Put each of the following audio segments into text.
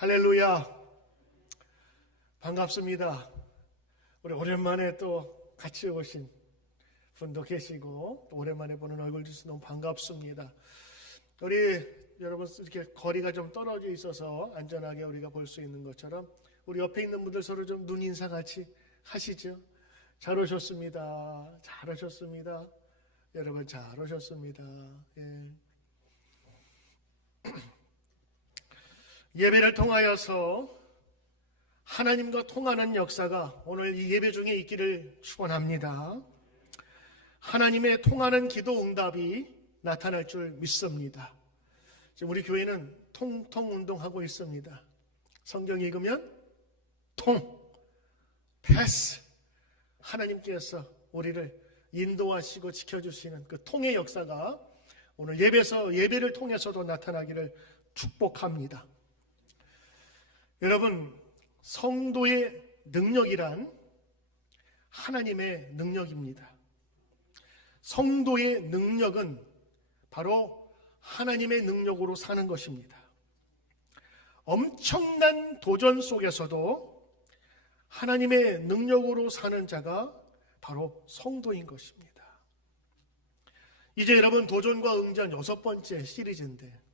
할렐루야. 반갑습니다. 우리 오랜만에 또 같이 오신 분도 계시고 또 오랜만에 보는 얼굴 주셔서 너무 반갑습니다. 우리 여러분 이렇게 거리가 좀 떨어져 있어서 안전하게 우리가 볼 수 있는 것처럼 우리 옆에 있는 분들 서로 좀 눈인사 같이 하시죠. 잘 오셨습니다. 잘 오셨습니다. 여러분 잘 오셨습니다. 예. 예배를 통하여서 하나님과 통하는 역사가 오늘 이 예배 중에 있기를 축원합니다. 하나님의 통하는 기도 응답이 나타날 줄 믿습니다. 지금 우리 교회는 통통 운동하고 있습니다. 성경 읽으면 패스. 하나님께서 우리를 인도하시고 지켜주시는 그 통의 역사가 오늘 예배를 통해서도 나타나기를 축복합니다. 여러분, 성도의 능력이란 하나님의 능력입니다. 성도의 능력은 바로 하나님의 능력으로 사는 것입니다. 엄청난 도전 속에서도 하나님의 능력으로 사는 자가 바로 성도인 것입니다. 이제 여러분 도전과 응전 6번째 시리즈인데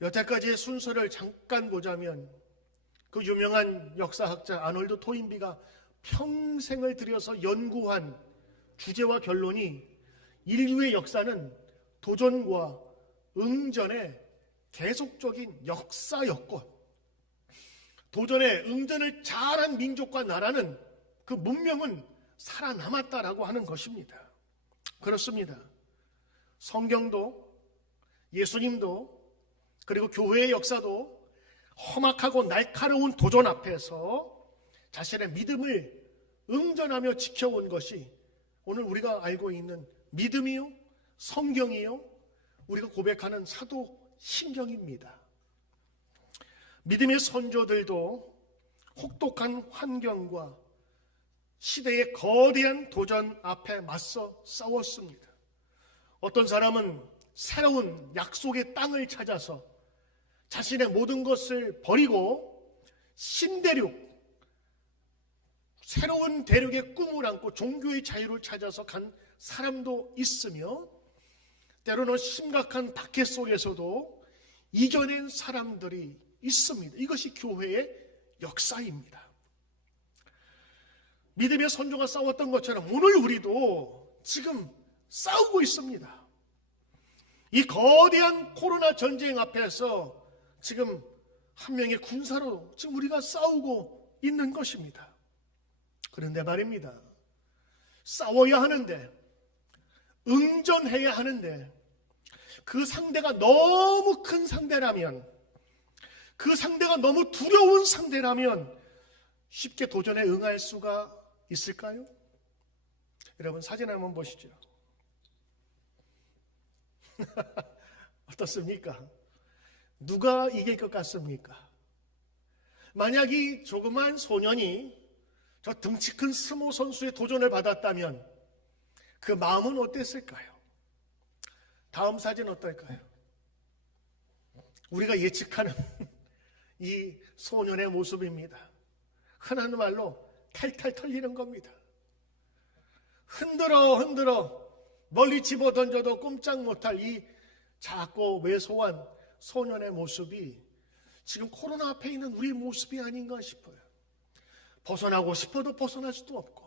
여태까지의 순서를 잠깐 보자면 그 유명한 역사학자 아놀드 토인비가 평생을 들여서 연구한 주제와 결론이 인류의 역사는 도전과 응전의 계속적인 역사였고 도전에 응전을 잘한 민족과 나라는 그 문명은 살아남았다라고 하는 것입니다. 그렇습니다. 성경도 예수님도 그리고 교회의 역사도 험악하고 날카로운 도전 앞에서 자신의 믿음을 응전하며 지켜온 것이 오늘 우리가 알고 있는 믿음이요, 성경이요, 우리가 고백하는 사도신경입니다. 믿음의 선조들도 혹독한 환경과 시대의 거대한 도전 앞에 맞서 싸웠습니다. 어떤 사람은 새로운 약속의 땅을 찾아서 자신의 모든 것을 버리고 신대륙, 새로운 대륙의 꿈을 안고 종교의 자유를 찾아서 간 사람도 있으며 때로는 심각한 박해 속에서도 이겨낸 사람들이 있습니다. 이것이 교회의 역사입니다. 믿음의 선조가 싸웠던 것처럼 오늘 우리도 지금 싸우고 있습니다. 이 거대한 코로나 전쟁 앞에서 지금 한 명의 군사로 지금 우리가 싸우고 있는 것입니다. 그런데 말입니다. 싸워야 하는데, 응전해야 하는데, 그 상대가 너무 큰 상대라면, 그 상대가 너무 두려운 상대라면 쉽게 도전에 응할 수가 있을까요? 여러분 사진 한번 보시죠. 어떻습니까? 누가 이길 것 같습니까? 만약 이 조그만 소년이 저 덩치 큰 스모 선수의 도전을 받았다면 그 마음은 어땠을까요? 다음 사진 어떨까요? 우리가 예측하는 이 소년의 모습입니다. 흔한 말로 탈탈 털리는 겁니다. 흔들어 멀리 집어던져도 꼼짝 못할 이 작고 왜소한 소년의 모습이 지금 코로나 앞에 있는 우리의 모습이 아닌가 싶어요. 벗어나고 싶어도 벗어날 수도 없고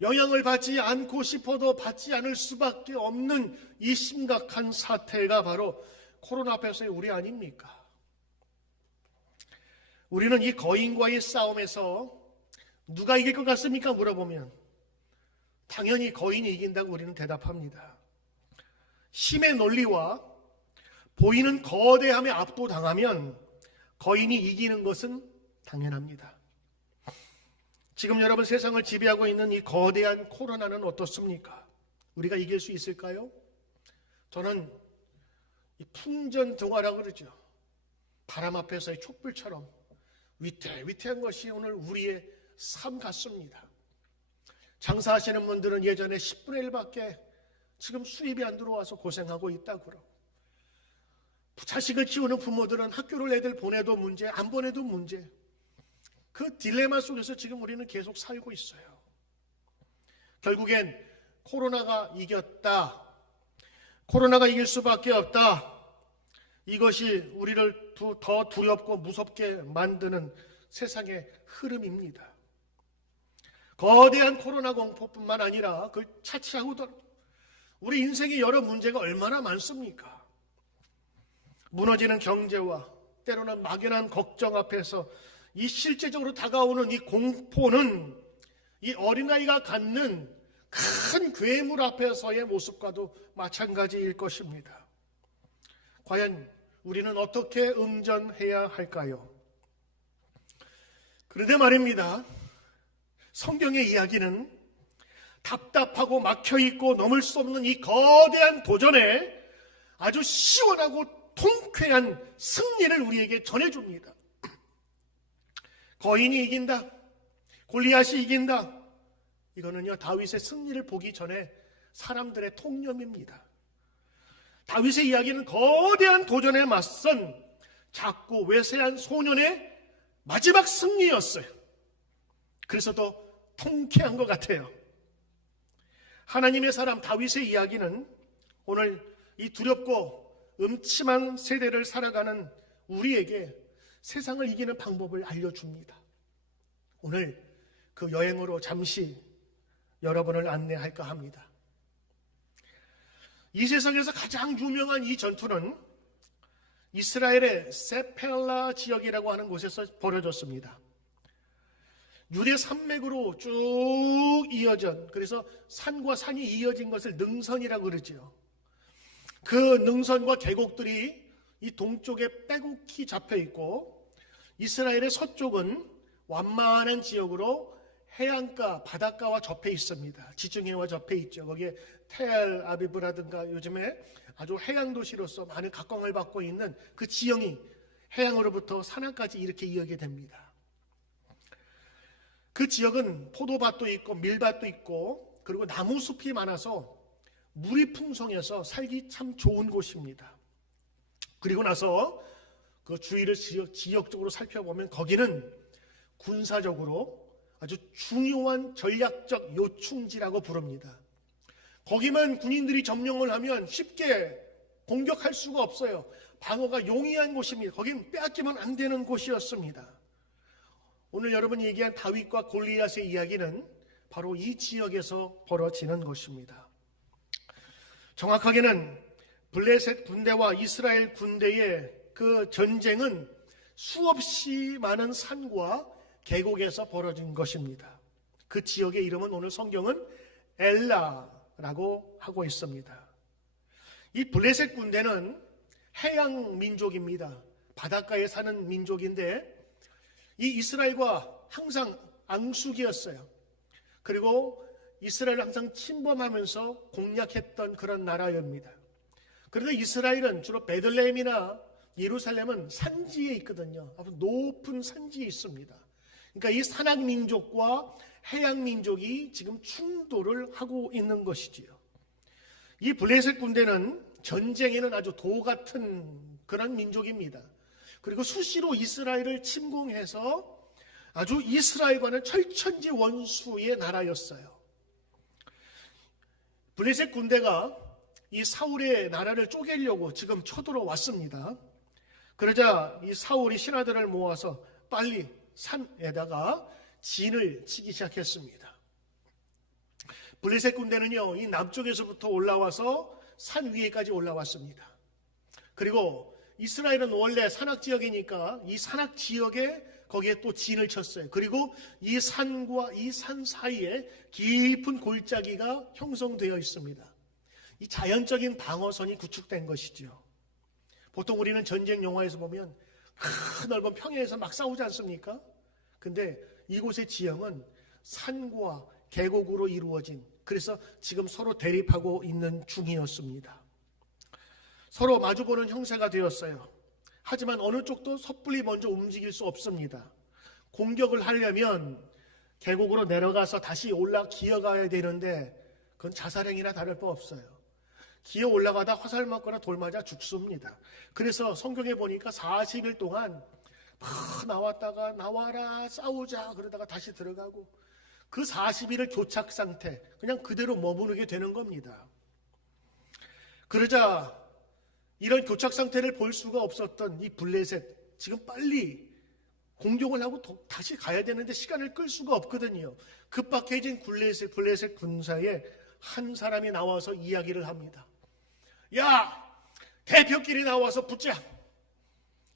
영향을 받지 않고 싶어도 받지 않을 수밖에 없는 이 심각한 사태가 바로 코로나 앞에서의 우리 아닙니까? 우리는 이 거인과의 싸움에서 누가 이길 것 같습니까? 물어보면 당연히 거인이 이긴다고 우리는 대답합니다. 힘의 논리와 보이는 거대함에 압도당하면 거인이 이기는 것은 당연합니다. 지금 여러분 세상을 지배하고 있는 이 거대한 코로나는 어떻습니까? 우리가 이길 수 있을까요? 저는 이 풍전등화라고 그러죠. 바람 앞에서의 촛불처럼 위태위태한 것이 오늘 우리의 삶 같습니다. 장사하시는 분들은 예전에 10분의 1밖에 지금 수입이 안 들어와서 고생하고 있다고 그러고 자식을 키우는 부모들은 학교를 애들 보내도 문제, 안 보내도 문제. 그 딜레마 속에서 지금 우리는 계속 살고 있어요. 결국엔 코로나가 이겼다. 코로나가 이길 수밖에 없다. 이것이 우리를 더 두렵고 무섭게 만드는 세상의 흐름입니다. 거대한 코로나 공포뿐만 아니라 그 차치하고도 우리 인생의 여러 문제가 얼마나 많습니까? 무너지는 경제와 때로는 막연한 걱정 앞에서 이 실제적으로 다가오는 이 공포는 이 어린아이가 갖는 큰 괴물 앞에서의 모습과도 마찬가지일 것입니다. 과연 우리는 어떻게 응전해야 할까요? 그런데 말입니다. 성경의 이야기는 답답하고 막혀있고 넘을 수 없는 이 거대한 도전에 아주 시원하고 통쾌한 승리를 우리에게 전해줍니다. 거인이 이긴다. 골리앗이 이긴다. 이거는요, 다윗의 승리를 보기 전에 사람들의 통념입니다. 다윗의 이야기는 거대한 도전에 맞선 작고 외세한 소년의 마지막 승리였어요. 그래서 더 통쾌한 것 같아요. 하나님의 사람 다윗의 이야기는 오늘 이 두렵고 음침한 세대를 살아가는 우리에게 세상을 이기는 방법을 알려줍니다. 오늘 그 여행으로 잠시 여러분을 안내할까 합니다. 이 세상에서 가장 유명한 이 전투는 이스라엘의 세펠라 지역이라고 하는 곳에서 벌어졌습니다. 유대 산맥으로 쭉 이어진, 그래서 산과 산이 이어진 것을 능선이라고 그러죠. 그 능선과 계곡들이 이 동쪽에 빼곡히 잡혀 있고 이스라엘의 서쪽은 완만한 지역으로 해안가, 바닷가와 접해 있습니다. 지중해와 접해 있죠. 거기에 텔 아비브라든가 요즘에 아주 해양 도시로서 많은 각광을 받고 있는 그 지형이 해양으로부터 산안까지 이렇게 이어게 됩니다. 그 지역은 포도밭도 있고 밀밭도 있고 그리고 나무 숲이 많아서 물이 풍성해서 살기 참 좋은 곳입니다. 그리고 나서 그 주위를 지역적으로 살펴보면 거기는 군사적으로 아주 중요한 전략적 요충지라고 부릅니다. 거기만 군인들이 점령을 하면 쉽게 공격할 수가 없어요. 방어가 용이한 곳입니다. 거긴 빼앗기면 안 되는 곳이었습니다. 오늘 여러분이 얘기한 다윗과 골리앗의 이야기는 바로 이 지역에서 벌어지는 것입니다. 정확하게는 블레셋 군대와 이스라엘 군대의 그 전쟁은 수없이 많은 산과 계곡에서 벌어진 것입니다. 그 지역의 이름은 오늘 성경은 엘라라고 하고 있습니다. 이 블레셋 군대는 해양 민족입니다. 바닷가에 사는 민족인데 이 이스라엘과 항상 앙숙이었어요. 그리고 이스라엘을 항상 침범하면서 공략했던 그런 나라입니다. 그런데 이스라엘은 주로 베들레헴이나 예루살렘은 산지에 있거든요. 아주 높은 산지에 있습니다. 그러니까 이 산악민족과 해양민족이 지금 충돌을 하고 있는 것이지요. 이 블레셋 군대는 전쟁에는 아주 도 같은 그런 민족입니다. 그리고 수시로 이스라엘을 침공해서 아주 이스라엘과는 철천지 원수의 나라였어요. 블레셋 군대가 이 사울의 나라를 쪼개려고 지금 쳐들어왔습니다. 그러자 이 사울이 신하들을 모아서 빨리 산에다가 진을 치기 시작했습니다. 블레셋 군대는요, 이 남쪽에서부터 올라와서 산 위에까지 올라왔습니다. 그리고 이스라엘은 원래 산악지역이니까 이 산악지역에 거기에 또 진을 쳤어요. 그리고 이 산과 이 산 사이에 깊은 골짜기가 형성되어 있습니다. 이 자연적인 방어선이 구축된 것이죠. 보통 우리는 전쟁 영화에서 보면 큰 넓은 평야에서 막 싸우지 않습니까? 근데 이곳의 지형은 산과 계곡으로 이루어진, 그래서 지금 서로 대립하고 있는 중이었습니다. 서로 마주보는 형세가 되었어요. 하지만 어느 쪽도 섣불리 먼저 움직일 수 없습니다. 공격을 하려면 계곡으로 내려가서 다시 기어가야 되는데 그건 자살행위나 다를 바 없어요. 기어 올라가다 화살 맞거나 돌 맞아 죽습니다. 그래서 성경에 보니까 40일 동안 막 나왔다가 나와라 싸우자 그러다가 다시 들어가고 그 40일을 교착 상태 그냥 그대로 머무르게 되는 겁니다. 그러자 이런 교착 상태를 볼 수가 없었던 이 블레셋 지금 빨리 공격을 하고 다시 가야 되는데 시간을 끌 수가 없거든요. 급박해진 블레셋 군사에 한 사람이 나와서 이야기를 합니다. 야, 대표끼리 나와서 붙자.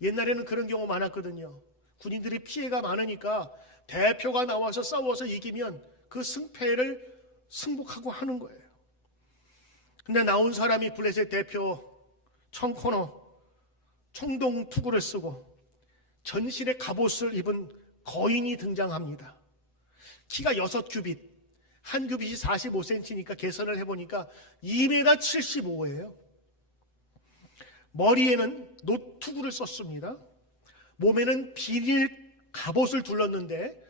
옛날에는 그런 경우 많았거든요. 군인들이 피해가 많으니까 대표가 나와서 싸워서 이기면 그 승패를 승복하고 하는 거예요. 근데 나온 사람이 블레셋 대표 청코너 청동 투구를 쓰고 전신에 갑옷을 입은 거인이 등장합니다. 키가 6규빗, 한 규빗이 45cm니까 계산을 해보니까 2m 75예요. 머리에는 노투구를 썼습니다. 몸에는 비닐 갑옷을 둘렀는데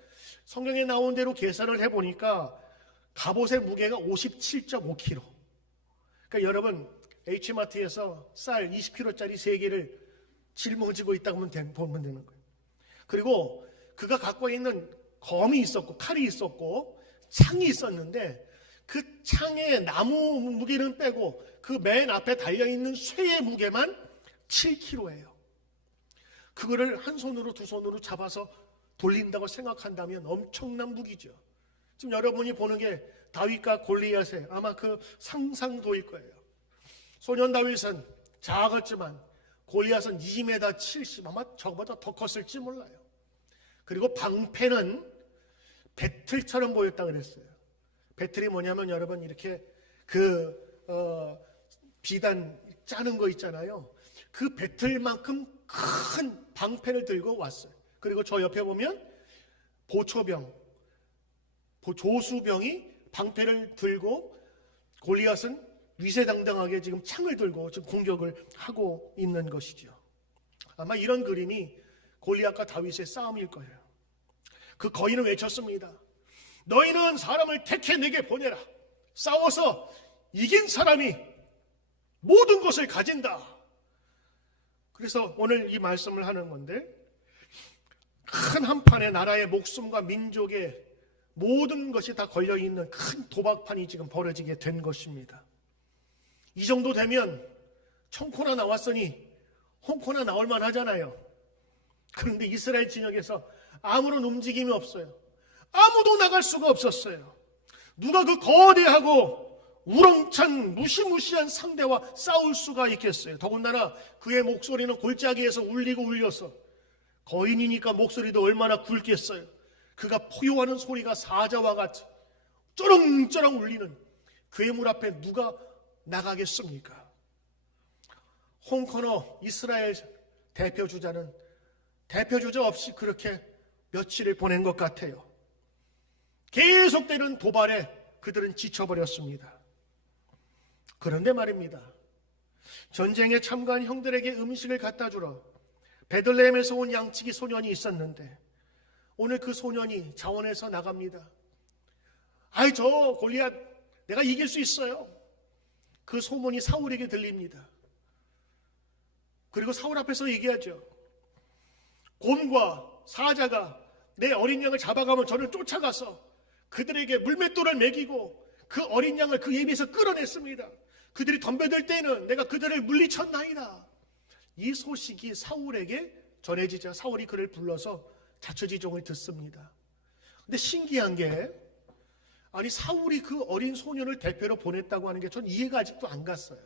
성경에 나온 대로 계산을 해보니까 갑옷의 무게가 57.5kg. 그러니까 여러분 H마트에서 쌀 20kg짜리 3개를 짊어지고 있다고 보면 되는 거예요. 그리고 그가 갖고 있는 검이 있었고 칼이 있었고 창이 있었는데 그 창의 나무 무게는 빼고 그 맨 앞에 달려있는 쇠의 무게만 7kg예요. 그거를 한 손으로 두 손으로 잡아서 돌린다고 생각한다면 엄청난 무기죠. 지금 여러분이 보는 게 다윗과 골리앗의 아마 그 상상도일 거예요. 소년 다윗은 작았지만 골리앗은 2m 70, 아마 저보다 더 컸을지 몰라요. 그리고 방패는 배틀처럼 보였다 그랬어요. 배틀이 뭐냐면 여러분 이렇게 비단 짜는 거 있잖아요. 그 배틀만큼 큰 방패를 들고 왔어요. 그리고 저 옆에 보면 조수병이 방패를 들고 골리앗은 위세당당하게 지금 창을 들고 지금 공격을 하고 있는 것이죠. 아마 이런 그림이 골리앗과 다윗의 싸움일 거예요. 그 거인은 외쳤습니다. 너희는 사람을 택해 내게 보내라. 싸워서 이긴 사람이 모든 것을 가진다. 그래서 오늘 이 말씀을 하는 건데 큰 한판에 나라의 목숨과 민족의 모든 것이 다 걸려있는 큰 도박판이 지금 벌어지게 된 것입니다. 이 정도 되면 청코나 나왔으니 홍코나 나올 만하잖아요. 그런데 이스라엘 진영에서 아무런 움직임이 없어요. 아무도 나갈 수가 없었어요. 누가 그 거대하고 우렁찬 무시무시한 상대와 싸울 수가 있겠어요. 더군다나 그의 목소리는 골짜기에서 울리고 울려서 거인이니까 목소리도 얼마나 굵겠어요. 그가 포효하는 소리가 사자와 같이 쩌렁쩌렁 울리는 괴물 앞에 누가 나가겠습니까? 홍코너 이스라엘 대표주자는 대표주자 없이 그렇게 며칠을 보낸 것 같아요. 계속되는 도발에 그들은 지쳐버렸습니다. 그런데 말입니다. 전쟁에 참가한 형들에게 음식을 갖다 주러 베들레헴에서 온 양치기 소년이 있었는데 오늘 그 소년이 자원해서 나갑니다. 아이 저 골리앗 내가 이길 수 있어요. 그 소문이 사울에게 들립니다. 그리고 사울 앞에서 얘기하죠. 곰과 사자가 내 어린 양을 잡아가면 저를 쫓아가서 그들에게 물맷돌을 먹이고 그 어린 양을 그 예비에서 끌어냈습니다. 그들이 덤벼들 때는 내가 그들을 물리쳤나이다. 이 소식이 사울에게 전해지자 사울이 그를 불러서 자초지종을 듣습니다. 근데 신기한 게 아니 사울이 그 어린 소년을 대표로 보냈다고 하는 게 전 이해가 아직도 안 갔어요.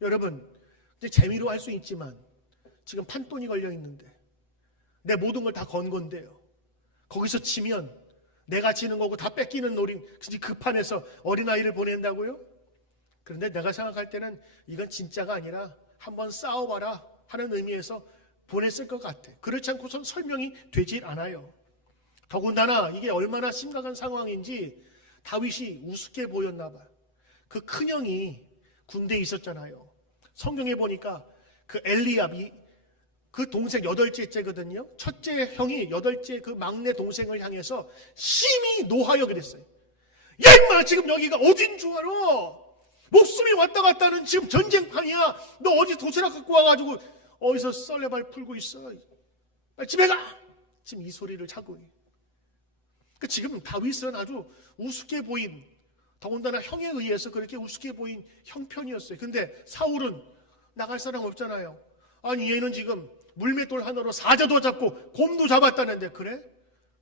여러분 이제 재미로 할 수 있지만 지금 판돈이 걸려 있는데 내 모든 걸 다 건 건데요. 거기서 지면 내가 지는 거고 다 뺏기는 놀이 그 판에서 어린아이를 보낸다고요? 그런데 내가 생각할 때는 이건 진짜가 아니라 한번 싸워봐라 하는 의미에서 보냈을 것 같아. 그렇지 않고선 설명이 되질 않아요. 더군다나 이게 얼마나 심각한 상황인지 다윗이 우습게 보였나 봐요. 그 큰형이 군대에 있었잖아요. 성경에 보니까 그 엘리압이 그 동생 8째째거든요. 첫째 형이 8째 그 막내 동생을 향해서 심히 노하여 그랬어요. 야 임마 지금 여기가 어딘 줄 알아? 목숨이 왔다 갔다 하는 지금 전쟁판이야. 너 어디 도시락 갖고 와가지고 어디서 썰레발 풀고 있어. 빨리 집에 가. 지금 이 소리를 자고. 지금 다윗은 아주 우습게 보인, 더군다나 형에 의해서 그렇게 우습게 보인 형편이었어요. 근데 사울은 나갈 사람 없잖아요. 아니 얘는 지금 물맷돌 하나로 사자도 잡고 곰도 잡았다는데, 그래?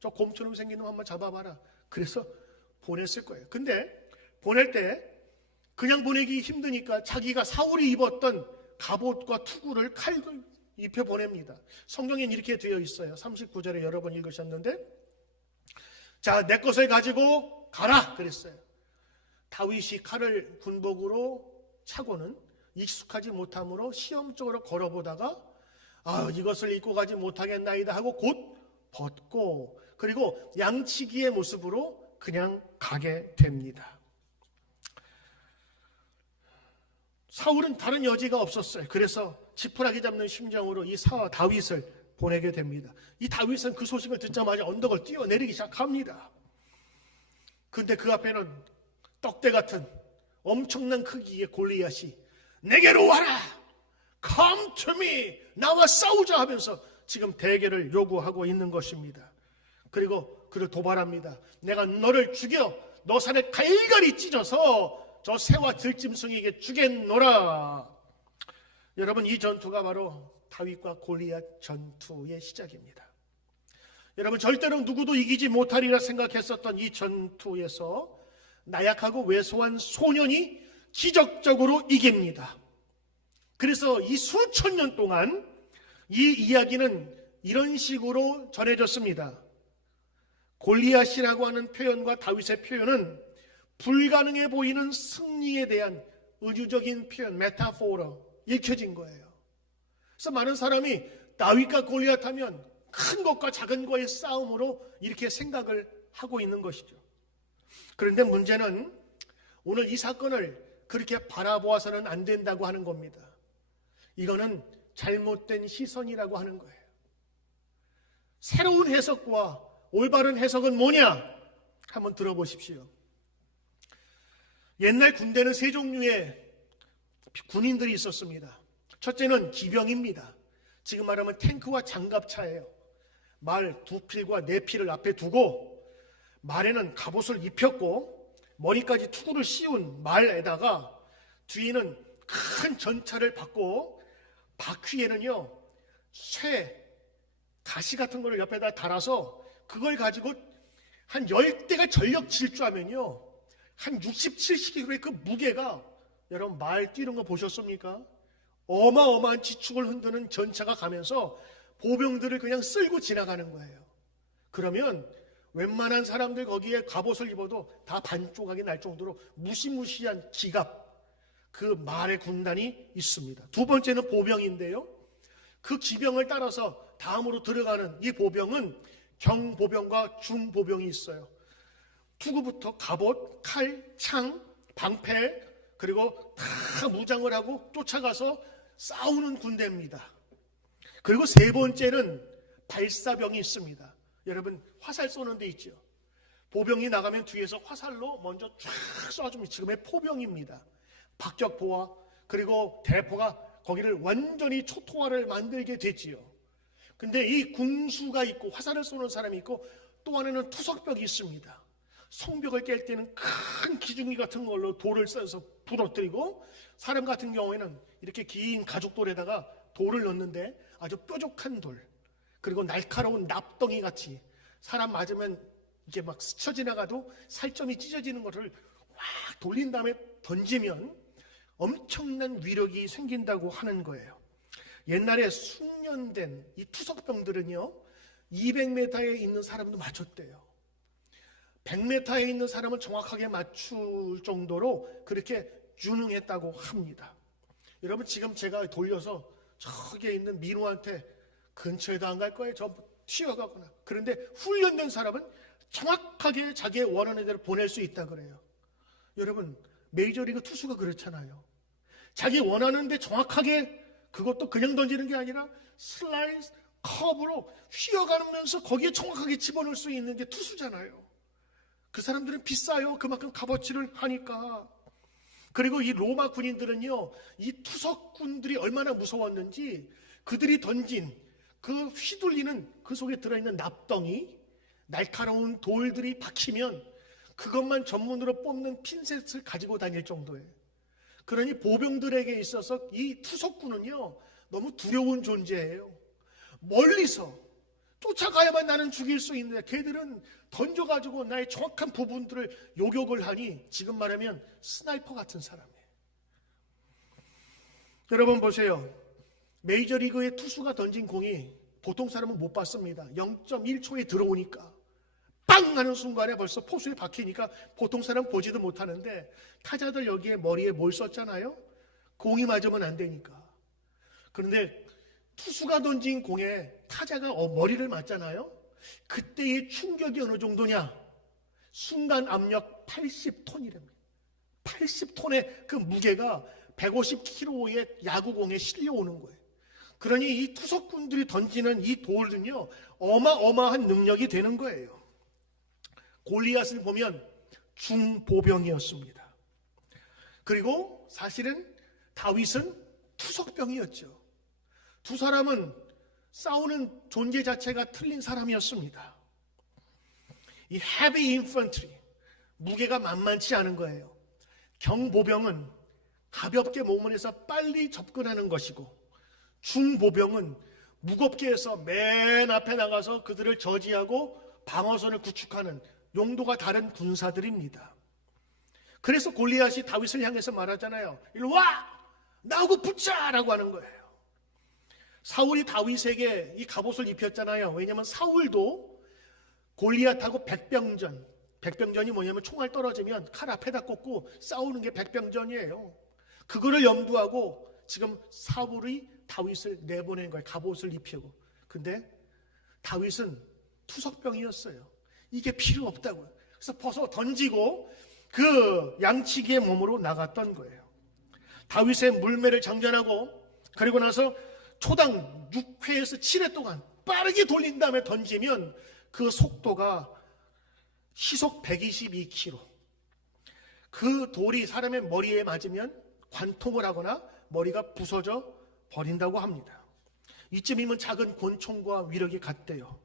저 곰처럼 생긴 놈 한번 잡아봐라. 그래서 보냈을 거예요. 근데 보낼 때 그냥 보내기 힘드니까 자기가 사울이 입었던 갑옷과 투구를 칼을 입혀 보냅니다. 성경엔 이렇게 되어 있어요. 39절에 여러 번 읽으셨는데, 자, 내 것을 가지고 가라 그랬어요. 다윗이 칼을 군복으로 차고는 익숙하지 못함으로 시험적으로 걸어보다가 이것을 입고 가지 못하겠나이다 하고 곧 벗고, 그리고 양치기의 모습으로 그냥 가게 됩니다. 사울은 다른 여지가 없었어요. 그래서 지푸라기 잡는 심정으로 이 다윗을 보내게 됩니다. 이 다윗은 그 소식을 듣자마자 언덕을 뛰어내리기 시작합니다. 근데 그 앞에는 떡대 같은 엄청난 크기의 골리앗이 내게로 와라! Come to me! 나와 싸우자 하면서 지금 대결을 요구하고 있는 것입니다. 그리고 그를 도발합니다. 내가 너를 죽여 너 살을 갈갈이 찢어서 저 새와 들짐승에게 주겠노라. 여러분, 이 전투가 바로 다윗과 골리앗 전투의 시작입니다. 여러분, 절대로 누구도 이기지 못하리라 생각했었던 이 전투에서 나약하고 왜소한 소년이 기적적으로 이깁니다. 그래서 이 수천 년 동안 이 이야기는 이런 식으로 전해졌습니다. 골리앗이라고 하는 표현과 다윗의 표현은 불가능해 보이는 승리에 대한 은유적인 표현, 메타포로 읽혀진 거예요. 그래서 많은 사람이 다윗과 골리앗 하면 큰 것과 작은 것의 싸움으로 이렇게 생각을 하고 있는 것이죠. 그런데 문제는 오늘 이 사건을 그렇게 바라보아서는 안 된다고 하는 겁니다. 이거는 잘못된 시선이라고 하는 거예요. 새로운 해석과 올바른 해석은 뭐냐? 한번 들어보십시오. 옛날 군대는 세 종류의 군인들이 있었습니다. 첫째는 기병입니다. 지금 말하면 탱크와 장갑차예요. 말 두 필과 네 필을 앞에 두고 말에는 갑옷을 입혔고 머리까지 투구를 씌운 말에다가 뒤에는 큰 전차를 받고 바퀴에는요 쇠, 가시 같은 걸 옆에다 달아서 그걸 가지고 한 10대가 전력 질주하면요 한 60, 70kg의 그 무게가, 여러분 말 뛰는 거 보셨습니까? 어마어마한 지축을 흔드는 전차가 가면서 보병들을 그냥 쓸고 지나가는 거예요. 그러면 웬만한 사람들 거기에 갑옷을 입어도 다 반조각이 날 정도로 무시무시한 기갑, 그 말의 군단이 있습니다. 두 번째는 보병인데요, 그 기병을 따라서 다음으로 들어가는 이 보병은 경보병과 중보병이 있어요. 투구부터 갑옷, 칼, 창, 방패, 그리고 다 무장을 하고 쫓아가서 싸우는 군대입니다. 그리고 세 번째는 발사병이 있습니다. 여러분 화살 쏘는 데 있죠. 보병이 나가면 뒤에서 화살로 먼저 쫙 쏴줍니다. 지금의 포병입니다. 박격포와 그리고 대포가 거기를 완전히 초토화를 만들게 됐지요. 근데 이 궁수가 있고 화살을 쏘는 사람이 있고 또 하나는 투석벽이 있습니다. 성벽을 깰 때는 큰 기둥이 같은 걸로 돌을 써서 부러뜨리고, 사람 같은 경우에는 이렇게 긴 가죽돌에다가 돌을 넣는데 아주 뾰족한 돌, 그리고 날카로운 납덩이 같이 사람 맞으면 이게 막 스쳐 지나가도 살점이 찢어지는 것을 확 돌린 다음에 던지면 엄청난 위력이 생긴다고 하는 거예요. 옛날에 숙련된 이 투석병들은요 200m에 있는 사람도 맞췄대요. 100m에 있는 사람을 정확하게 맞출 정도로 그렇게 유능했다고 합니다. 여러분 지금 제가 돌려서 저기에 있는 민우한테 근처에도 안 갈 거예요. 저 튀어가거나. 그런데 훈련된 사람은 정확하게 자기의 원하는 대로 보낼 수 있다 그래요. 여러분 메이저리그 투수가 그렇잖아요. 자기 원하는데 정확하게, 그것도 그냥 던지는 게 아니라 슬라이스, 커브로 휘어가면서 거기에 정확하게 집어넣을 수 있는 게 투수잖아요. 그 사람들은 비싸요. 그만큼 값어치를 하니까. 그리고 이 로마 군인들은요, 이 투석군들이 얼마나 무서웠는지 그들이 던진 그 휘둘리는 그 속에 들어있는 납덩이, 날카로운 돌들이 박히면 그것만 전문으로 뽑는 핀셋을 가지고 다닐 정도예요. 그러니 보병들에게 있어서 이 투석군은요, 너무 두려운 존재예요. 멀리서 쫓아가야만 나는 죽일 수 있는데 걔들은 던져가지고 나의 정확한 부분들을 요격을 하니 지금 말하면 스나이퍼 같은 사람이에요. 여러분 보세요. 메이저리그의 투수가 던진 공이 보통 사람은 못 봤습니다. 0.1초에 들어오니까 빵 하는 순간에 벌써 포수에 박히니까 보통 사람 보지도 못하는데 타자들 여기에 머리에 뭘 썼잖아요. 공이 맞으면 안 되니까. 그런데 투수가 던진 공에 타자가 머리를 맞잖아요. 그때의 충격이 어느 정도냐? 순간 압력 80톤이랍니다. 80톤의 그 무게가 150kg의 야구공에 실려오는 거예요. 그러니 이 투석군들이 던지는 이 돌은요, 어마어마한 능력이 되는 거예요. 골리앗을 보면 중보병이었습니다. 그리고 사실은 다윗은 투석병이었죠. 두 사람은 싸우는 존재 자체가 틀린 사람이었습니다. 이 heavy infantry, 무게가 만만치 않은 거예요. 경보병은 가볍게 몸을 해서 빨리 접근하는 것이고, 중보병은 무겁게 해서 맨 앞에 나가서 그들을 저지하고 방어선을 구축하는 용도가 다른 군사들입니다. 그래서 골리앗이 다윗을 향해서 말하잖아요. 일로 와! 나하고 붙자라고 하는 거예요. 사울이 다윗에게 이 갑옷을 입혔잖아요. 왜냐하면 사울도 골리앗하고 백병전, 백병전이 뭐냐면 총알 떨어지면 칼 앞에다 꽂고 싸우는 게 백병전이에요. 그거를 염두하고 지금 사울이 다윗을 내보낸 거예요. 갑옷을 입히고. 근데 다윗은 투석병이었어요. 이게 필요 없다고요. 그래서 벗어 던지고 그 양치기의 몸으로 나갔던 거예요. 다윗의 물매를 장전하고 그리고 나서 초당 6회에서 7회 동안 빠르게 돌린 다음에 던지면 그 속도가 시속 122km. 그 돌이 사람의 머리에 맞으면 관통을 하거나 머리가 부서져 버린다고 합니다. 이쯤이면 작은 권총과 위력이 같대요.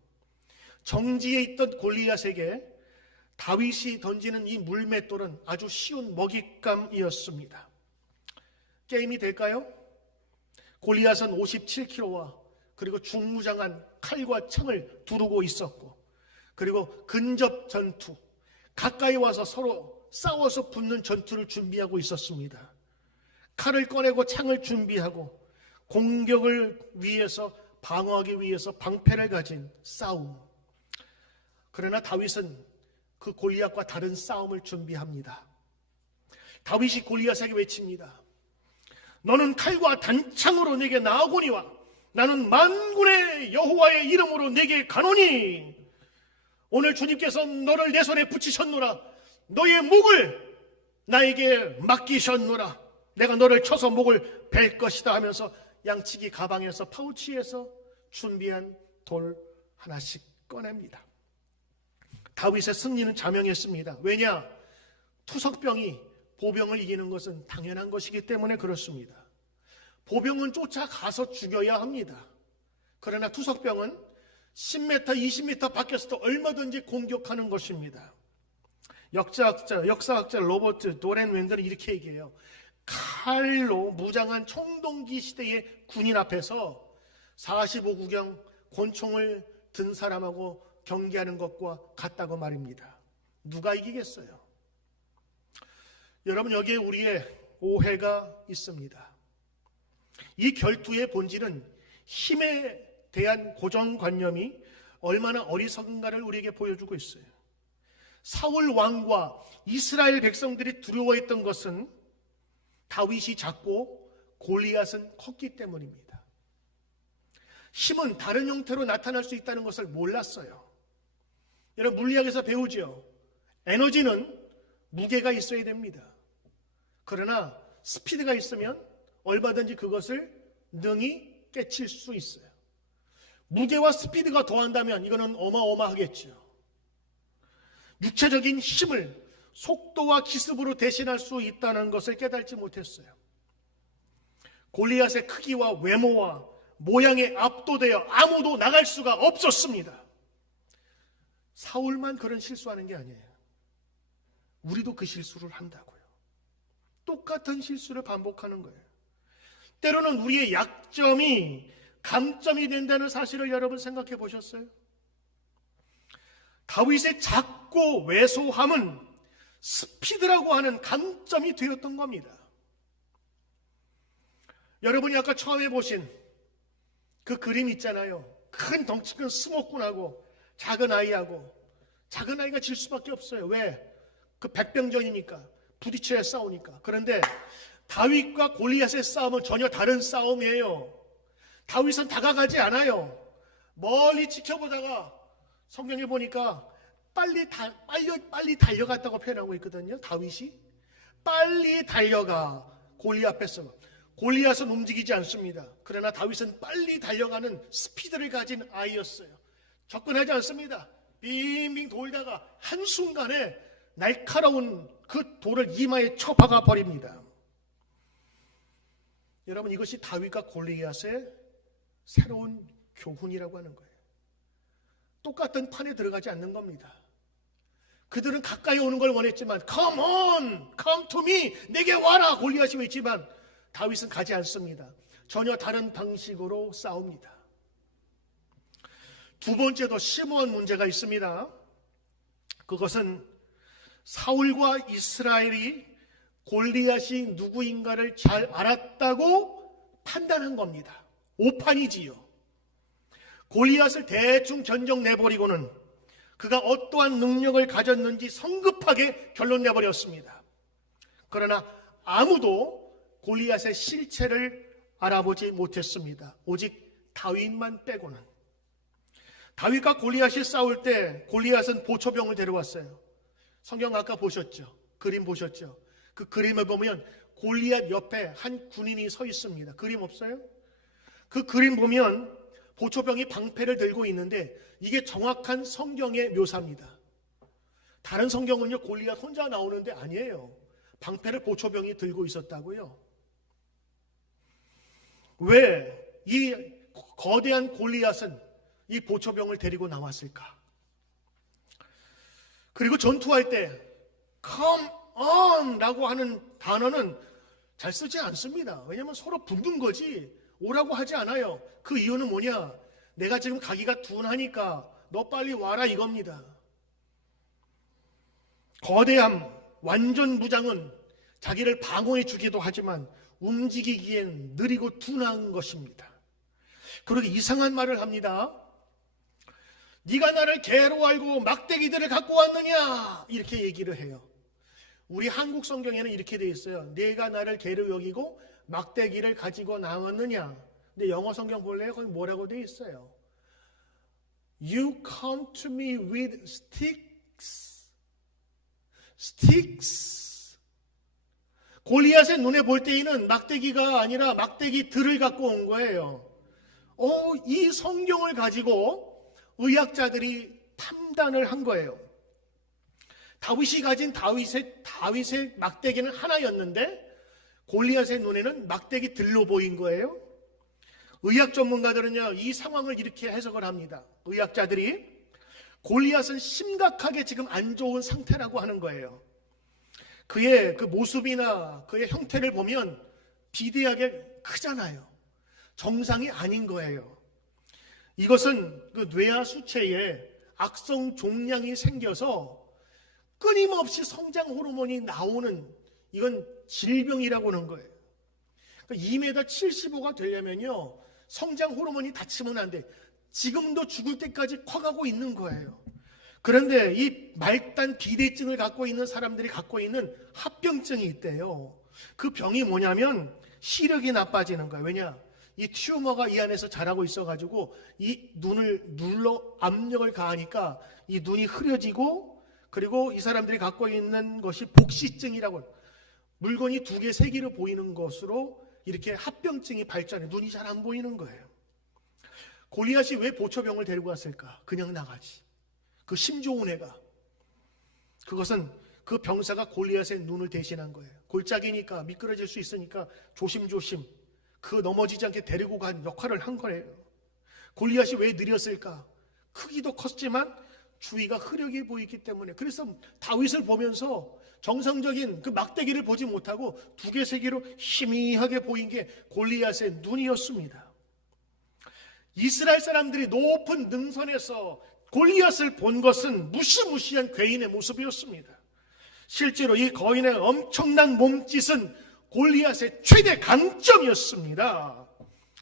정지에 있던 골리앗에게 다윗이 던지는 이 물맷돌은 아주 쉬운 먹잇감이었습니다. 게임이 될까요? 골리앗은 57kg와 그리고 중무장한 칼과 창을 두르고 있었고, 그리고 근접 전투, 가까이 와서 서로 싸워서 붙는 전투를 준비하고 있었습니다. 칼을 꺼내고 창을 준비하고 공격을 위해서, 방어하기 위해서 방패를 가진 싸움. 그러나 다윗은 그 골리앗과 다른 싸움을 준비합니다. 다윗이 골리앗에게 외칩니다. 너는 칼과 단창으로 내게 나아오거니와 나는 만군의 여호와의 이름으로 내게 가노니 오늘 주님께서 너를 내 손에 붙이셨노라. 너의 목을 나에게 맡기셨노라. 내가 너를 쳐서 목을 벨 것이다 하면서 양치기 가방에서 파우치에서 준비한 돌 하나씩 꺼냅니다. 다윗의 승리는 자명했습니다. 왜냐? 투석병이 보병을 이기는 것은 당연한 것이기 때문에 그렇습니다. 보병은 쫓아가서 죽여야 합니다. 그러나 투석병은 10m, 20m 밖에서도 얼마든지 공격하는 것입니다. 역사학자 로버트 도렌 웬들은 이렇게 얘기해요. 칼로 무장한 청동기 시대의 군인 앞에서 45구경 권총을 든 사람하고 경기하는 것과 같다고 말입니다. 누가 이기겠어요? 여러분, 여기에 우리의 오해가 있습니다. 이 결투의 본질은 힘에 대한 고정관념이 얼마나 어리석은가를 우리에게 보여주고 있어요. 사울 왕과 이스라엘 백성들이 두려워했던 것은 다윗이 작고 골리앗은 컸기 때문입니다. 힘은 다른 형태로 나타날 수 있다는 것을 몰랐어요. 여러분, 물리학에서 배우죠. 에너지는 무게가 있어야 됩니다. 그러나 스피드가 있으면 얼마든지 그것을 능히 깨칠 수 있어요. 무게와 스피드가 더한다면 이거는 어마어마하겠죠. 육체적인 힘을 속도와 기습으로 대신할 수 있다는 것을 깨닫지 못했어요. 골리앗의 크기와 외모와 모양에 압도되어 아무도 나갈 수가 없었습니다. 사울만 그런 실수하는 게 아니에요. 우리도 그 실수를 한다고요. 똑같은 실수를 반복하는 거예요. 때로는 우리의 약점이 강점이 된다는 사실을 여러분 생각해 보셨어요? 다윗의 작고 왜소함은 스피드라고 하는 강점이 되었던 겁니다. 여러분이 아까 처음에 보신 그 그림 있잖아요. 큰 덩치 큰 스모꾼하고 작은 아이가 질 수밖에 없어요. 왜? 그 백병전이니까, 부딪혀야 싸우니까. 그런데 다윗과 골리앗의 싸움은 전혀 다른 싸움이에요. 다윗은 다가가지 않아요. 멀리 지켜보다가 성경에 보니까 빨리 달려갔다고 표현하고 있거든요. 다윗이 빨리 달려가 골리앗 앞에서. 골리앗은 움직이지 않습니다. 그러나 다윗은 빨리 달려가는 스피드를 가진 아이였어요. 접근하지 않습니다. 빙빙 돌다가 한순간에 날카로운 그 돌을 이마에 쳐박아 버립니다. 여러분, 이것이 다윗과 골리앗의 새로운 교훈이라고 하는 거예요. 똑같은 판에 들어가지 않는 겁니다. 그들은 가까이 오는 걸 원했지만 Come on, come to me, 내게 와라 골리앗이 외치지만 다윗은 가지 않습니다. 전혀 다른 방식으로 싸웁니다. 두 번째도 심오한 문제가 있습니다. 그것은 사울과 이스라엘이 골리앗이 누구인가를 잘 알았다고 판단한 겁니다. 오판이지요. 골리앗을 대충 견적 내버리고는 그가 어떠한 능력을 가졌는지 성급하게 결론 내버렸습니다. 그러나 아무도 골리앗의 실체를 알아보지 못했습니다. 오직 다윗만 빼고는. 다윗과 골리앗이 싸울 때 골리앗은 보초병을 데려왔어요. 성경 아까 보셨죠? 그림 보셨죠? 그 그림을 보면 골리앗 옆에 한 군인이 서 있습니다. 그림 없어요? 그 그림 보면 보초병이 방패를 들고 있는데 이게 정확한 성경의 묘사입니다. 다른 성경은요, 골리앗 혼자 나오는데 아니에요. 방패를 보초병이 들고 있었다고요. 왜 이 거대한 골리앗은 이 보초병을 데리고 나왔을까? 그리고 전투할 때 come on 라고 하는 단어는 잘 쓰지 않습니다. 왜냐하면 서로 붙는 거지 오라고 하지 않아요. 그 이유는 뭐냐? 내가 지금 가기가 둔하니까 너 빨리 와라 이겁니다. 거대함, 완전 무장은 자기를 방어해 주기도 하지만 움직이기엔 느리고 둔한 것입니다. 그리고 이상한 말을 합니다. 네가 나를 개로 알고 막대기들을 갖고 왔느냐 이렇게 얘기를 해요. 우리 한국 성경에는 이렇게 되어 있어요. 네가 나를 개로 여기고 막대기를 가지고 나왔느냐. 근데 영어 성경 볼래요? 거기 뭐라고 되어 있어요? You come to me with sticks. Sticks. 골리앗의 눈에 볼 때에는 막대기가 아니라 막대기들을 갖고 온 거예요. 이 성경을 가지고 의학자들이 판단을 한 거예요. 다윗이 가진 다윗의 막대기는 하나였는데 골리앗의 눈에는 막대기 들로 보인 거예요. 의학 전문가들은요, 이 상황을 이렇게 해석을 합니다. 의학자들이 골리앗은 심각하게 지금 안 좋은 상태라고 하는 거예요. 그의 그 모습이나 그의 형태를 보면 비대하게 크잖아요. 정상이 아닌 거예요. 이것은 그 뇌하 수체에 악성 종양이 생겨서 끊임없이 성장 호르몬이 나오는 이건 질병이라고 하는 거예요. 그러니까 2m 75가 되려면요, 성장 호르몬이 닫히면 안 돼. 지금도 죽을 때까지 커가고 있는 거예요. 그런데 이 말단 비대증을 갖고 있는 사람들이 갖고 있는 합병증이 있대요. 그 병이 뭐냐면 시력이 나빠지는 거예요. 왜냐? 이 튜머가 이 안에서 자라고 있어가지고 이 눈을 눌러 압력을 가하니까 이 눈이 흐려지고, 그리고 이 사람들이 갖고 있는 것이 복시증이라고, 물건이 2개, 3개로 보이는 것으로 이렇게 합병증이 발전해 눈이 잘 안 보이는 거예요. 골리앗이 왜 보초병을 데리고 왔을까? 그냥 나가지. 그 힘 좋은 애가. 그것은 그 병사가 골리앗의 눈을 대신한 거예요. 골짜기니까 미끄러질 수 있으니까 조심조심 그 넘어지지 않게 데리고 간 역할을 한 거예요. 골리앗이 왜 느렸을까? 크기도 컸지만 주위가 흐려게 보이기 때문에. 그래서 다윗을 보면서 정상적인 그 막대기를 보지 못하고 두 개, 세 개로 희미하게 보인 게 골리앗의 눈이었습니다. 이스라엘 사람들이 높은 능선에서 골리앗을 본 것은 무시무시한 괴인의 모습이었습니다. 실제로 이 거인의 엄청난 몸짓은 골리앗의 최대 강점이었습니다.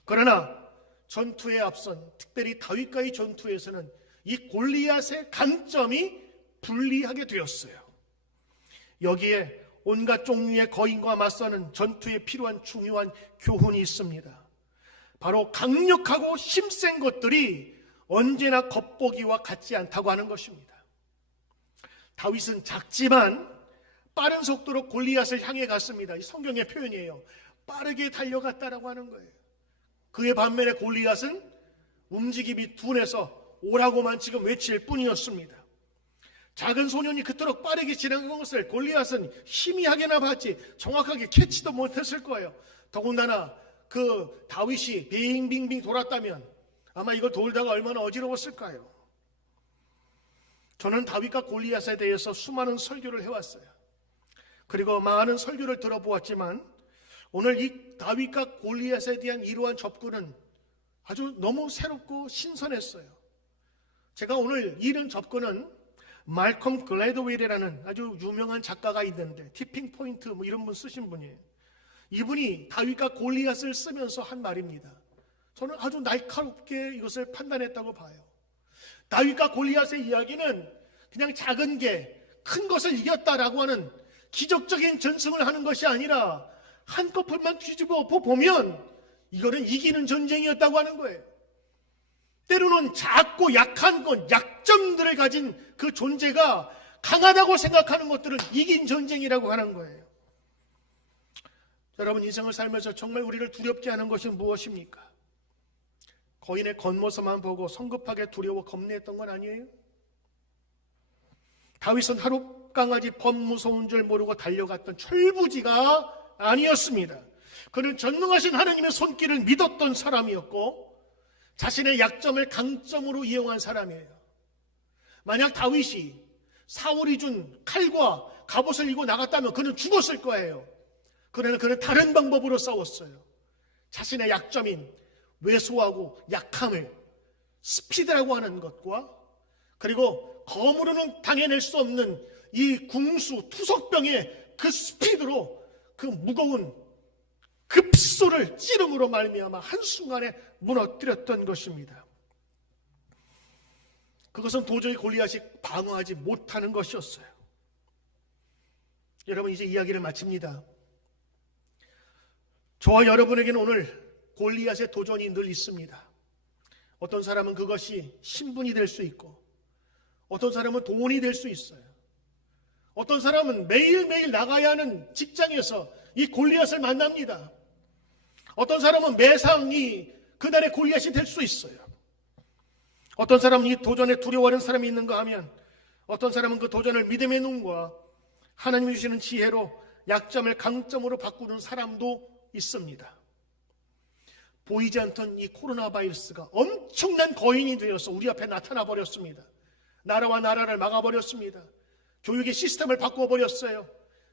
그러나 전투에 앞선 특별히 다윗과의 전투에서는 이 골리앗의 강점이 불리하게 되었어요. 여기에 온갖 종류의 거인과 맞서는 전투에 필요한 중요한 교훈이 있습니다. 바로 강력하고 힘센 것들이 언제나 겉보기와 같지 않다고 하는 것입니다. 다윗은 작지만 빠른 속도로 골리앗을 향해 갔습니다. 이 성경의 표현이에요. 빠르게 달려갔다라고 하는 거예요. 그의 반면에 골리앗은 움직임이 둔해서 오라고만 지금 외칠 뿐이었습니다. 작은 소년이 그토록 빠르게 지나간 것을 골리앗은 희미하게나 봤지 정확하게 캐치도 못했을 거예요. 더군다나 그 다윗이 빙빙빙 돌았다면 아마 이걸 돌다가 얼마나 어지러웠을까요? 저는 다윗과 골리앗에 대해서 수많은 설교를 해왔어요. 그리고 많은 설교를 들어보았지만 오늘 이 다윗과 골리앗에 대한 이러한 접근은 아주 너무 새롭고 신선했어요. 제가 오늘 이런 접근은 말컴 글래드웰이라는 아주 유명한 작가가 있는데 티핑 포인트 뭐 이런 분 쓰신 분이에요. 이분이 다윗과 골리앗을 쓰면서 한 말입니다. 저는 아주 날카롭게 이것을 판단했다고 봐요. 다윗과 골리앗의 이야기는 그냥 작은 게 큰 것을 이겼다라고 하는 기적적인 전승을 하는 것이 아니라 한꺼풀만 뒤집어 보면 이거는 이기는 전쟁이었다고 하는 거예요. 때로는 작고 약한 것, 약점들을 가진 그 존재가 강하다고 생각하는 것들은 이긴 전쟁이라고 하는 거예요. 여러분, 인생을 살면서 정말 우리를 두렵게 하는 것이 무엇입니까? 거인의 겉모습만 보고 성급하게 두려워 겁내했던 건 아니에요? 다윗은 하루 강아지 범 무서운 줄 모르고 달려갔던 철부지가 아니었습니다. 그는 전능하신 하나님의 손길을 믿었던 사람이었고 자신의 약점을 강점으로 이용한 사람이에요. 만약 다윗이 사울이 준 칼과 갑옷을 입고 나갔다면 그는 죽었을 거예요. 그러나 그는 다른 방법으로 싸웠어요. 자신의 약점인 왜소하고 약함을 스피드라고 하는 것과 그리고 검으로는 당해낼 수 없는 이 궁수 투석병의 그 스피드로 그 무거운 급소를 찌름으로 말미암아 한순간에 무너뜨렸던 것입니다. 그것은 도저히 골리앗이 방어하지 못하는 것이었어요. 여러분, 이제 이야기를 마칩니다. 저와 여러분에게는 오늘 골리앗의 도전이 늘 있습니다. 어떤 사람은 그것이 신분이 될 수 있고 어떤 사람은 돈이 될 수 있어요. 어떤 사람은 매일매일 나가야 하는 직장에서 이 골리앗을 만납니다. 어떤 사람은 매상이 그날의 골리앗이 될 수 있어요. 어떤 사람은 이 도전에 두려워하는 사람이 있는가 하면 어떤 사람은 그 도전을 믿음의 눈과 하나님이 주시는 지혜로 약점을 강점으로 바꾸는 사람도 있습니다. 보이지 않던 이 코로나 바이러스가 엄청난 거인이 되어서 우리 앞에 나타나 버렸습니다. 나라와 나라를 막아버렸습니다. 교육의 시스템을 바꿔버렸어요.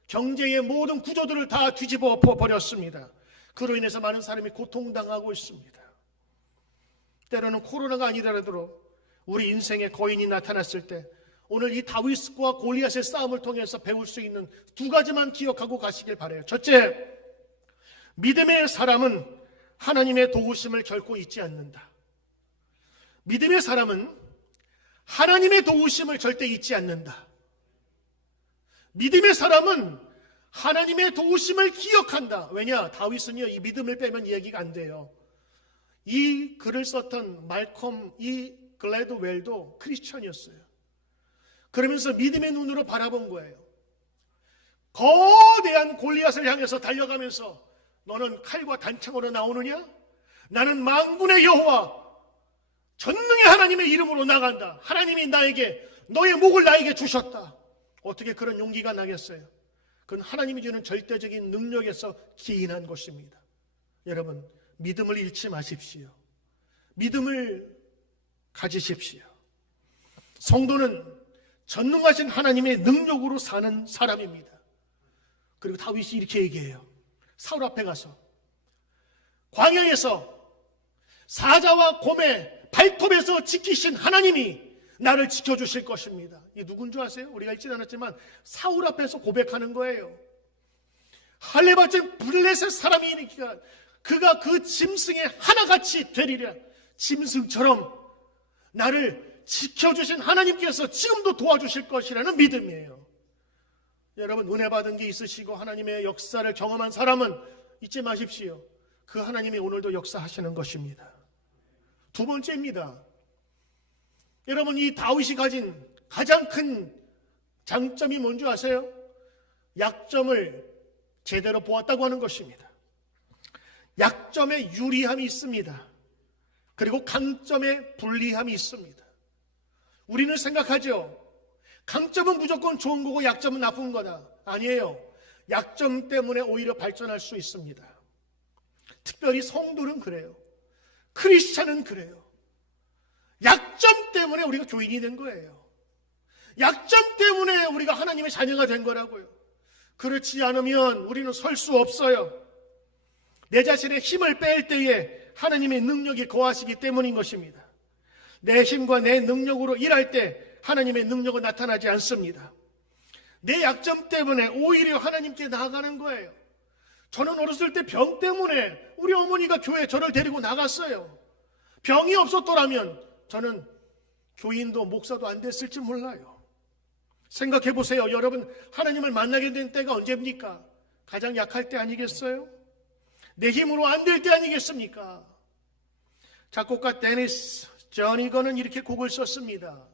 경제의 모든 구조들을 다 뒤집어 버렸습니다. 그로 인해서 많은 사람이 고통당하고 있습니다. 때로는 코로나가 아니더라도 우리 인생에 거인이 나타났을 때 오늘 이 다윗과 골리앗의 싸움을 통해서 배울 수 있는 두 가지만 기억하고 가시길 바라요. 첫째, 믿음의 사람은 하나님의 도우심을 결코 잊지 않는다. 믿음의 사람은 하나님의 도우심을 절대 잊지 않는다. 믿음의 사람은 하나님의 도우심을 기억한다. 왜냐? 다윗은요, 이 믿음을 빼면 이야기가 안 돼요. 이 글을 썼던 말콤 이 글래드웰도 크리스천이었어요. 그러면서 믿음의 눈으로 바라본 거예요. 거대한 골리앗을 향해서 달려가면서 너는 칼과 단창으로 나오느냐? 나는 만군의 여호와 전능의 하나님의 이름으로 나간다. 하나님이 나에게 너의 목을 나에게 주셨다. 어떻게 그런 용기가 나겠어요? 그건 하나님이 주는 절대적인 능력에서 기인한 것입니다. 여러분, 믿음을 잃지 마십시오. 믿음을 가지십시오. 성도는 전능하신 하나님의 능력으로 사는 사람입니다. 그리고 다윗이 이렇게 얘기해요. 사울 앞에 가서 광야에서 사자와 곰의 발톱에서 지키신 하나님이 나를 지켜주실 것입니다. 이게 누군 줄 아세요? 우리가 읽진 않았지만 사울 앞에서 고백하는 거예요. 할레바진 블레셋 사람이니까 그가 그 짐승의 하나같이 되리라. 짐승처럼 나를 지켜주신 하나님께서 지금도 도와주실 것이라는 믿음이에요. 여러분, 은혜 받은 게 있으시고 하나님의 역사를 경험한 사람은 잊지 마십시오. 그 하나님이 오늘도 역사하시는 것입니다. 두 번째입니다. 여러분, 이 다윗이 가진 가장 큰 장점이 뭔지 아세요? 약점을 제대로 보았다고 하는 것입니다. 약점에 유리함이 있습니다. 그리고 강점에 불리함이 있습니다. 우리는 생각하죠. 강점은 무조건 좋은 거고 약점은 나쁜 거다. 아니에요. 약점 때문에 오히려 발전할 수 있습니다. 특별히 성도는 그래요. 크리스찬은 그래요. 약점 때문에 우리가 교인이 된 거예요. 약점 때문에 우리가 하나님의 자녀가 된 거라고요. 그렇지 않으면 우리는 설 수 없어요. 내 자신의 힘을 뺄 때에 하나님의 능력이 거하시기 때문인 것입니다. 내 힘과 내 능력으로 일할 때 하나님의 능력은 나타나지 않습니다. 내 약점 때문에 오히려 하나님께 나아가는 거예요. 저는 어렸을 때 병 때문에 우리 어머니가 교회에 저를 데리고 나갔어요. 병이 없었더라면 저는 교인도 목사도 안 됐을지 몰라요. 생각해 보세요. 여러분, 하나님을 만나게 된 때가 언제입니까? 가장 약할 때 아니겠어요? 내 힘으로 안 될 때 아니겠습니까? 작곡가 데니스 저니거는 이렇게 곡을 썼습니다.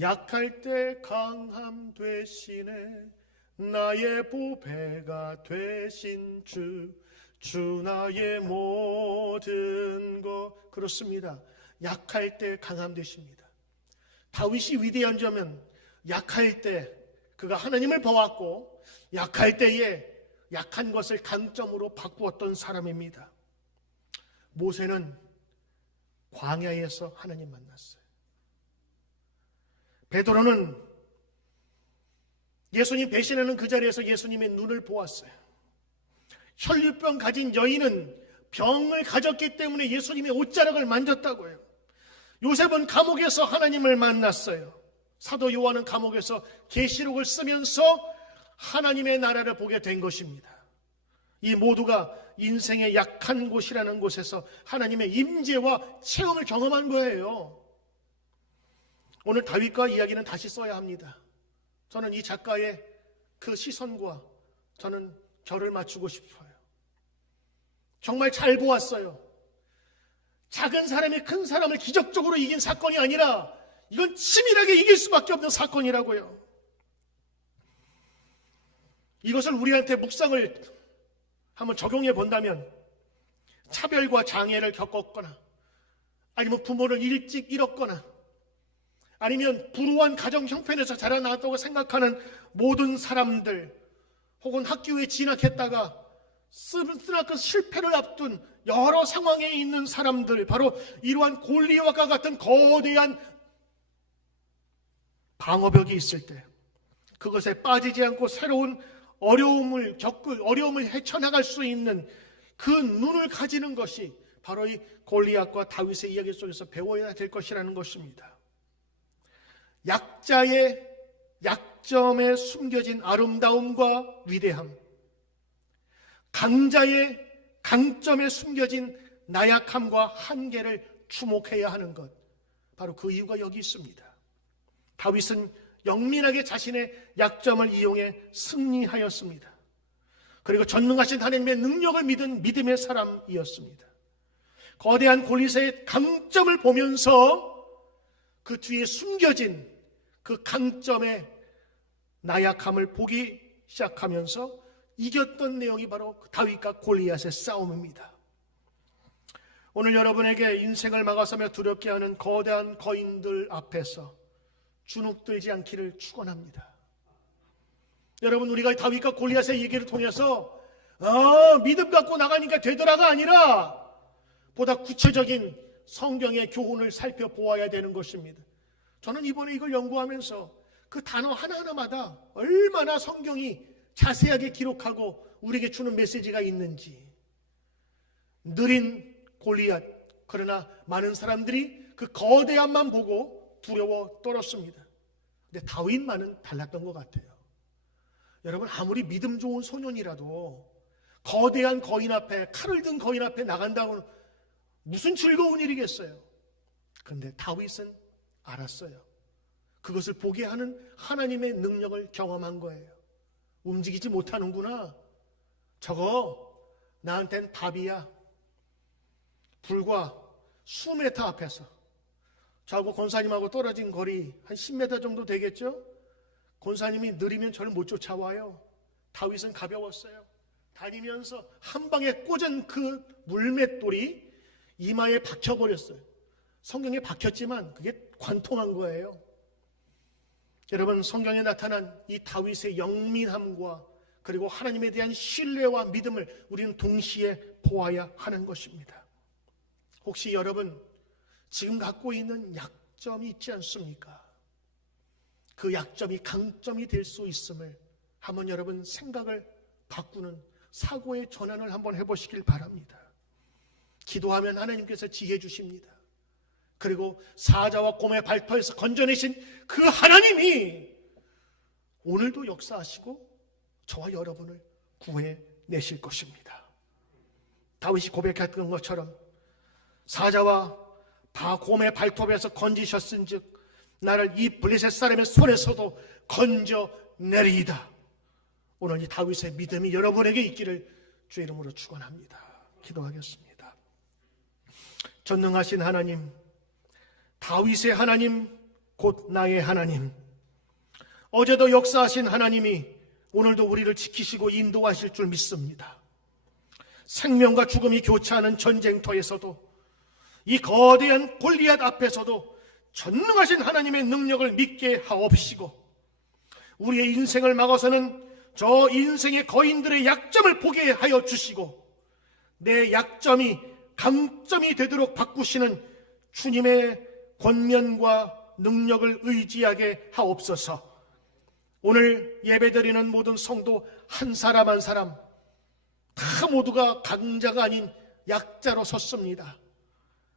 약할 때 강함 되시네 나의 보배가 되신 주 나의 모든 것. 그렇습니다. 약할 때 강함 되십니다. 다윗이 위대한 점은 약할 때 그가 하나님을 보았고 약할 때에 약한 것을 강점으로 바꾸었던 사람입니다. 모세는 광야에서 하나님 만났어요. 베드로는 예수님 배신하는 그 자리에서 예수님의 눈을 보았어요. 혈류병 가진 여인은 병을 가졌기 때문에 예수님의 옷자락을 만졌다고요. 요셉은 감옥에서 하나님을 만났어요. 사도 요한은 감옥에서 계시록을 쓰면서 하나님의 나라를 보게 된 것입니다. 이 모두가 인생의 약한 곳이라는 곳에서 하나님의 임재와 체험을 경험한 거예요. 오늘 다윗과 이야기는 다시 써야 합니다. 저는 이 작가의 그 시선과 저는 결을 맞추고 싶어요. 정말 잘 보았어요. 작은 사람이 큰 사람을 기적적으로 이긴 사건이 아니라 이건 치밀하게 이길 수밖에 없는 사건이라고요. 이것을 우리한테 묵상을 한번 적용해 본다면 차별과 장애를 겪었거나 아니면 부모를 일찍 잃었거나 아니면 불우한 가정 형편에서 자라나왔다고 생각하는 모든 사람들 혹은 학교에 진학했다가 쓰나큰 실패를 앞둔 여러 상황에 있는 사람들, 바로 이러한 골리앗과 같은 거대한 방어벽이 있을 때 그것에 빠지지 않고 새로운 어려움을 헤쳐나갈 수 있는 그 눈을 가지는 것이 바로 이 골리앗과 다윗의 이야기 속에서 배워야 될 것이라는 것입니다. 약자의 약점에 숨겨진 아름다움과 위대함, 강자의 강점에 숨겨진 나약함과 한계를 주목해야 하는 것, 바로 그 이유가 여기 있습니다. 다윗은 영민하게 자신의 약점을 이용해 승리하였습니다. 그리고 전능하신 하나님의 능력을 믿은 믿음의 사람이었습니다. 거대한 골리앗의 강점을 보면서 그 뒤에 숨겨진 그 강점의 나약함을 보기 시작하면서 이겼던 내용이 바로 다윗과 골리앗의 싸움입니다. 오늘 여러분에게 인생을 막아서며 두렵게 하는 거대한 거인들 앞에서 주눅들지 않기를 축원합니다. 여러분, 우리가 다윗과 골리앗의 얘기를 통해서 믿음 갖고 나가니까 되더라가 아니라 보다 구체적인 성경의 교훈을 살펴보아야 되는 것입니다. 저는 이번에 이걸 연구하면서 그 단어 하나하나마다 얼마나 성경이 자세하게 기록하고 우리에게 주는 메시지가 있는지. 느린 골리앗, 그러나 많은 사람들이 그 거대함만 보고 두려워 떨었습니다. 근데 다윗만은 달랐던 것 같아요. 여러분, 아무리 믿음 좋은 소년이라도 거대한 거인 앞에, 칼을 든 거인 앞에 나간다고는 무슨 즐거운 일이겠어요. 그런데 다윗은 알았어요. 그것을 보게 하는 하나님의 능력을 경험한 거예요. 움직이지 못하는구나. 저거 나한텐 밥이야. 불과 수메터 앞에서, 저하고 권사님하고 떨어진 거리 한 10m 정도 되겠죠? 권사님이 느리면 저를 못 쫓아와요. 다윗은 가벼웠어요. 다니면서 한 방에 꽂은 그 물맷돌이 이마에 박혀버렸어요. 성경에 박혔지만 그게 관통한 거예요. 여러분, 성경에 나타난 이 다윗의 영민함과 그리고 하나님에 대한 신뢰와 믿음을 우리는 동시에 보아야 하는 것입니다. 혹시 여러분 지금 갖고 있는 약점이 있지 않습니까? 그 약점이 강점이 될 수 있음을 한번 여러분 생각을 바꾸는 사고의 전환을 한번 해보시길 바랍니다. 기도하면 하나님께서 지혜 주십니다. 그리고 사자와 곰의 발터에서 건져내신 그 하나님이 오늘도 역사하시고 저와 여러분을 구해내실 것입니다. 다윗이 고백했던 것처럼 사자와 곰의 발톱에서 건지셨은즉 나를 이 블레셋 사람의 손에서도 건져내리이다. 오늘 이 다윗의 믿음이 여러분에게 있기를 주의 이름으로 축원합니다. 기도하겠습니다. 전능하신 하나님, 다윗의 하나님, 곧 나의 하나님, 어제도 역사하신 하나님이 오늘도 우리를 지키시고 인도하실 줄 믿습니다. 생명과 죽음이 교차하는 전쟁터에서도 이 거대한 골리앗 앞에서도 전능하신 하나님의 능력을 믿게 하옵시고, 우리의 인생을 막아서는 저 인생의 거인들의 약점을 보게 하여 주시고, 내 약점이 강점이 되도록 바꾸시는 주님의 권면과 능력을 의지하게 하옵소서. 오늘 예배드리는 모든 성도 한 사람 한 사람 다 모두가 강자가 아닌 약자로 섰습니다.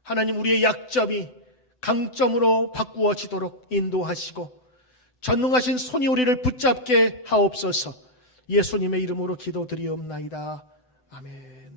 하나님, 우리의 약점이 강점으로 바꾸어지도록 인도하시고 전능하신 손이 우리를 붙잡게 하옵소서. 예수님의 이름으로 기도드리옵나이다. 아멘.